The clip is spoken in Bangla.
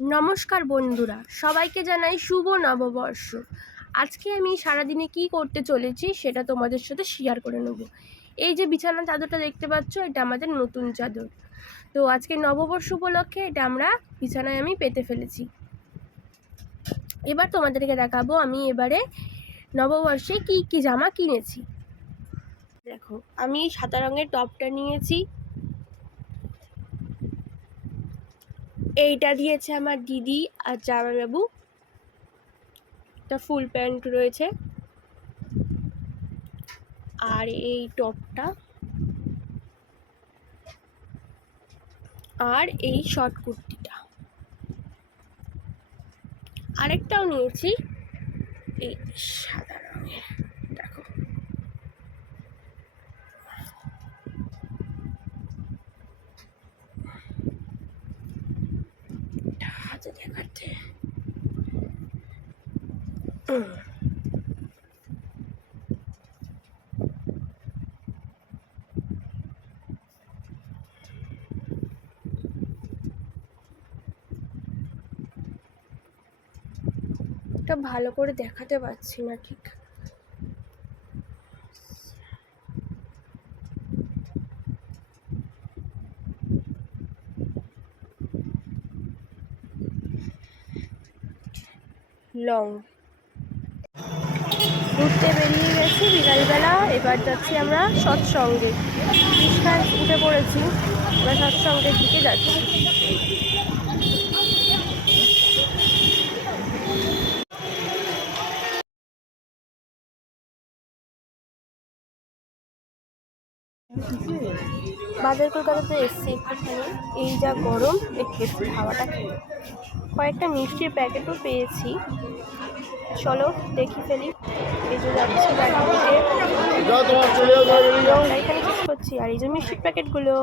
নমস্কার বন্ধুরা, সবাইকে জানাই শুভ নববর্ষ। আজকে আমি সারাদিনে কি করতে চলেছি সেটা তোমাদের সাথে শেয়ার করে নেব। এই যে বিছানা চাদরটা দেখতে পাচ্ছ, এটা আমাদের নতুন চাদর। তো আজকে নববর্ষ উপলক্ষে এটা আমরা বিছানায় আমি পেতে ফেলেছি। এবার তোমাদেরকে দেখাবো আমি এবারে নববর্ষে কি কি জামা কিনেছি। দেখো, আমি সাদা রঙের টপটা নিয়েছি এইটা দিয়েছে আমার দিদি আর জামাইবাবু একটা ফুল প্যান্ট রয়েছে। আর এই টপটা। আর এই শর্ট কুর্তিটা। আরেকটাও নিয়েছি। এই সাদা রঙের দেখো দেখাতে উম। ভালো করে দেখাতে পারছি না ঠিক লং। ঘুরতে বেরিয়ে গেছি বিকালবেলা, এবার যাচ্ছি আমরা সৎসঙ্গে। রিক্সায় উঠে পড়েছি আমরা সৎসঙ্গের দিকে যাচ্ছি। বাজার কলকাতাতে এসছি একটুখানি। এই যা গরম একটু একটু হাওয়াটা কয়েকটা মিষ্টির প্যাকেটও পেয়েছি। চলো দেখি ফেলি। এই যে যাচ্ছি এখানে কিছু করছি? আর এই যে মিষ্টির প্যাকেটগুলো।